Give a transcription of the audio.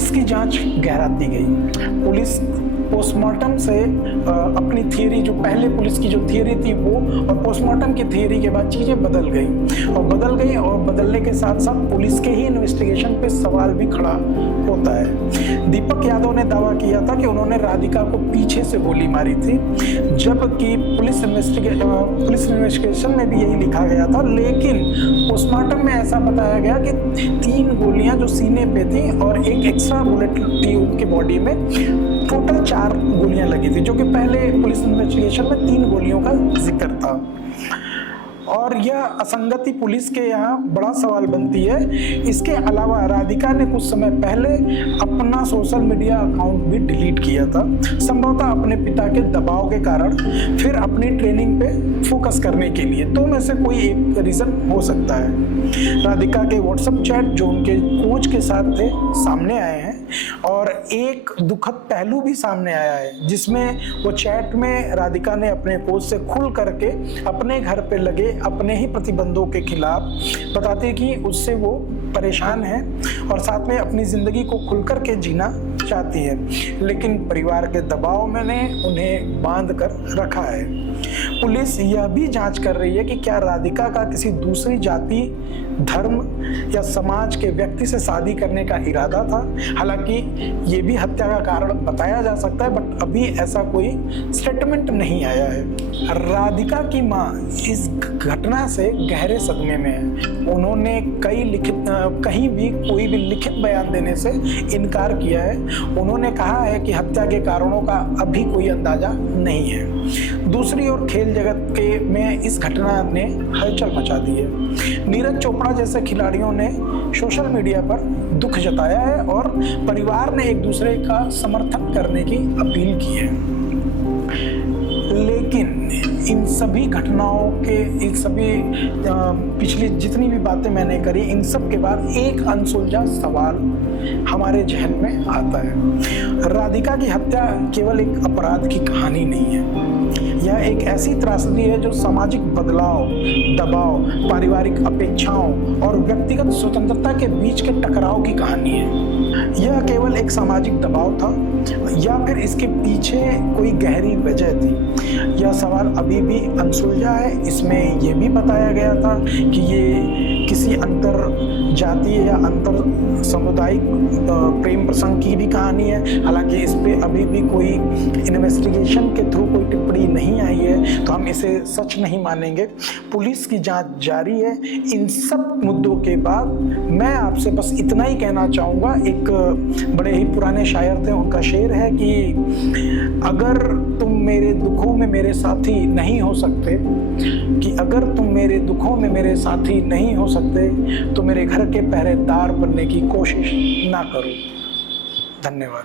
Police की जांच गहराती गई। पुलिस पोस्टमार्टम से अपनी थियरी, जो पहले पुलिस की जो थियरी थी वो, और पोस्टमार्टम की थियरी के बाद चीज़ें बदल गई और बदलने के साथ साथ पुलिस के ही इन्वेस्टिगेशन पे सवाल भी खड़ा होता है। दीपक यादव ने दावा किया था कि उन्होंने राधिका को पीछे से गोली मारी थी, जबकि पुलिस इन्वेस्टिगेशन में भी यही लिखा गया था, लेकिन पोस्टमार्टम में ऐसा बताया गया कि 3 गोलियां जो सीने पे थी और एक एक्स्ट्रा बुलेट थी उनके बॉडी में, टोटल 4 गोलियां लगी थी, जो कि पहले पुलिस इन्वेस्टिगेशन में 3 गोलियों का जिक्र था। और यह असंगति पुलिस के यहाँ बड़ा सवाल बनती है। इसके अलावा राधिका ने कुछ समय पहले अपना सोशल मीडिया अकाउंट भी डिलीट किया था, संभवतः अपने पिता के दबाव के कारण, फिर अपनी ट्रेनिंग पे फोकस करने के लिए। तो में से कोई एक रीजन हो सकता है। राधिका के व्हाट्सएप चैट जो उनके कोच के साथ थे सामने आए हैं, और एक दुखद पहलू भी सामने आया है, जिसमें वो चैट में राधिका ने अपने कोच से खुल करके अपने घर पे लगे अपने ही प्रतिबंधों के खिलाफ बताती कि उससे वो परेशान है और साथ में अपनी जिंदगी को खुल करके जीना चाहती है, लेकिन परिवार के दबाव में ने उन्हें बांध कर रखा है। पुलिस यह भी जांच कर रही है कि क्या राधिका का किसी दूसरी जाति, धर्म या समाज के व्यक्ति से शादी करने का इरादा था। हालांकि ये भी हत्या का कारण बताया जा सकता है, बट अभी ऐसा कोई स्टेटमेंट नहीं आया है। राधिका की मां इस घटना से गहरे सदमे में है। उन्होंने कहीं भी कोई भी लिखित बयान देने से इनकार किया है। उन्होंने कहा है कि हत्या के कारणों का अभी कोई अंदाजा नहीं है। दूसरी ओर खेल जगत में इस घटना ने हलचल मचा दी है। नीरज चोपड़ा जैसे खिलाड़ियों ने सोशल मीडिया पर दुख जताया है और परिवार ने एक दूसरे का समर्थन करने की अपील की है। लेकिन इन सभी घटनाओं के, इन सभी पिछली जितनी भी बातें मैंने करी, इन सब के बाद एक अनसुलझा सवाल हमारे जहन में आता है। राधिका की हत्या केवल एक अपराध की कहानी नहीं है, यह एक ऐसी त्रासदी है जो सामाजिक बदलाव, दबाव, पारिवारिक अपेक्षाओं और व्यक्तिगत स्वतंत्रता के बीच के टकराव की कहानी है। यह केवल एक सामाजिक दबाव था या फिर इसके पीछे कोई गहरी वजह थी, यह सवाल अभी भी अनसुलझा है। इसमें यह भी बताया गया था कि ये किसी अंतर जातीय या अंतर सामुदायिक प्रेम प्रसंग की भी कहानी है। हालांकि इस पे अभी भी कोई इन्वेस्टिगेशन के थ्रू कोई टिप्पणी नहीं आई है, तो हम इसे सच नहीं मानेंगे। पुलिस की जांच जारी है। इन सब मुद्दों के बाद मैं आपसे बस इतना ही कहना चाहूँगा। एक बड़े ही पुराने शायर थे, उनका शेर है कि अगर तुम मेरे दुखों में मेरे साथी नहीं हो सकते, कि अगर तुम मेरे दुखों में मेरे साथी नहीं हो सकते, तो मेरे घर के पहरेदार बनने की कोशिश ना करो। धन्यवाद।